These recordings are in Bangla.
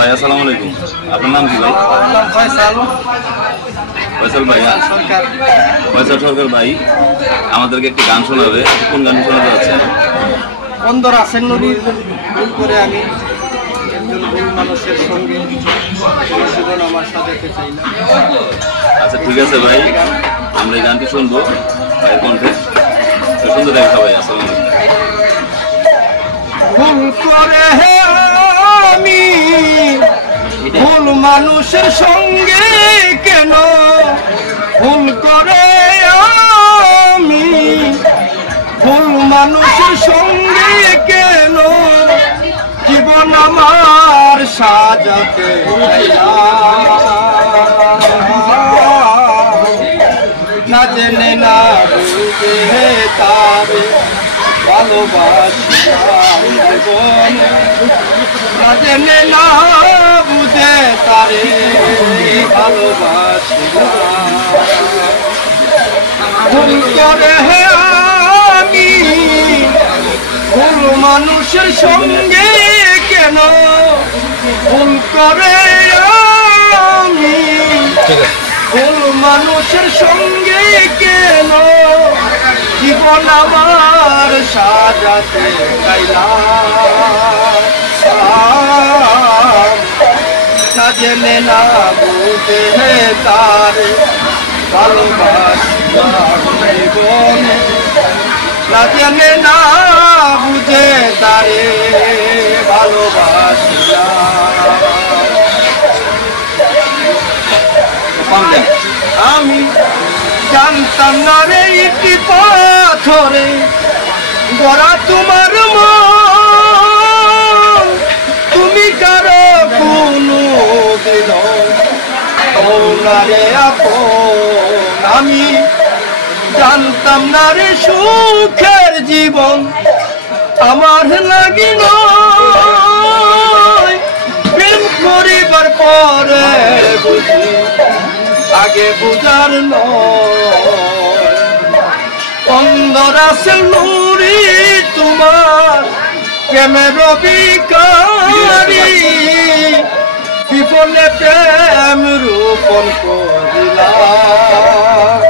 ভাই আসসালামু আলাইকুম, আপনার নাম কি ভাই? ফয়সাল ভাই, ফয়সাল সরকার ভাই আমাদেরকে একটি গান শোনাবে। কোন গান শোনাতে যাচ্ছে? বন্দর আছেন নদীর ভুল করে আমি একজন ভুল মানুষের সঙ্গে জীবন আমার সাজাতে চাইলাম। আচ্ছা ঠিক আছে ভাই, আমরা এই গানটি শুনবো ভাইয়ের কণ্ঠে। শুনতে দেখা ভাই। আসসালামু আলাইকুম। ভুল করে আমি ভুল মানুষের সঙ্গে কেন ভুল করে আমি ভুল মানুষের সঙ্গে কেন জীবন আমার সাজাতে না জেনে না বুঝে তারে ভালোবাসিলাম জীবনে, না জেনে না বুঝে তারে ভালোবাসিলাম। ভুল করে আমি ভুল মানুষের সঙ্গে কেন ভুল করে আমি ভুল মানুষের সঙ্গে কেন জীবন আমার সাজাতে চাইলাম, না জেনে না বুঝে তারে ভালোবাসিলাম জীবনে, না জেনে না বুঝে তারে ভালোবাসিলাম। আমি জানতাম না রে ইটি পাথরে গড়া তোমার মন, তুমি কারো কোনো দিন না রে আপন। আমি জানতাম না রে সুখের জীবন আমার লাগিল প্রেম করিবার পরে বুঝি আগে বুঝার অন্ধর আছে নুরি তোমার প্রেমের বিকারি, বিপলে প্রেম রূপন করিলাম,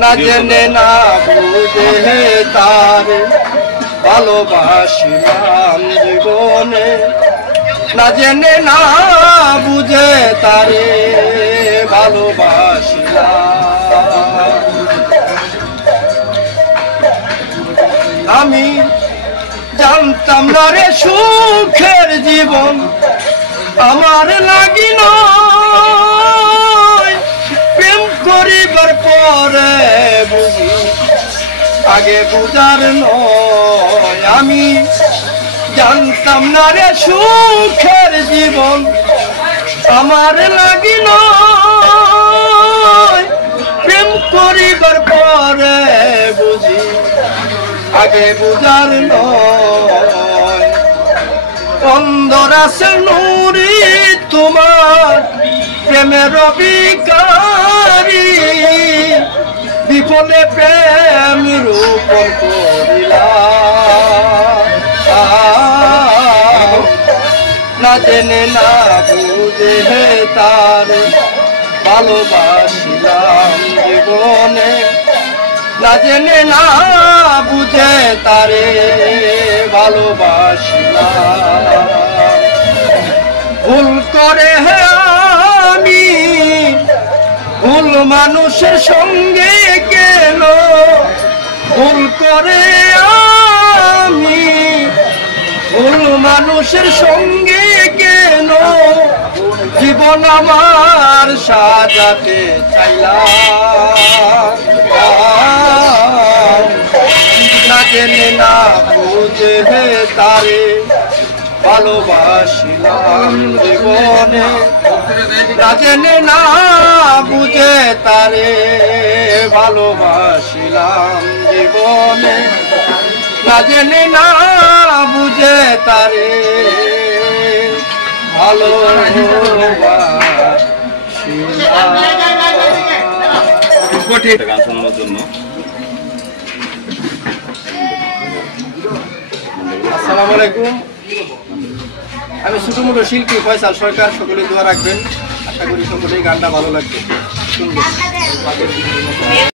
না জেনে না বুঝে তারে ভালোবাসিলাম জীবনে, না জেনে না বুঝে তারে ভালোবাসিলাম। আমি জানতাম না রে সুখের জীবন আমার লাগিল প্রেম করিবার পরে বুঝি আগে বুঝার নয়। আমি জানতাম না রে সুখের জীবন আমার লাগিল প্রেম করিবার পরে বুঝি আগে বুঝার নয়। অন্ধর আছে নুরি তোমার প্রেমের বিকারি, বিফলে প্রেম রূপন করিলাম, না জেনে না বুঝে তারে ভালোবাসিলাম জীবনে, না জেনে না বুঝে তারে ভালোবাসিলাম। ভুল করে আমি ভুল মানুষের সঙ্গে কেন ভুল করে আমি ভুল মানুষের সঙ্গে কেন জীবন আমার সাজাতে চাইলাম, না জেনে না বুঝে তারে ভালোবাসিলাম জীবনে, না জেনে না বুঝে তারে ভালোবাসিলাম জীবনে, না জেনে না বুঝে তারে গান শোনানোর জন্য। আসসালামু আলাইকুম, আমি ছোটো মোটো শিল্পী ফয়সাল সরকার, সকলে দোয়া রাখবেন। আশা করি সকলেই গানটা ভালো লাগবে, শুনবেন।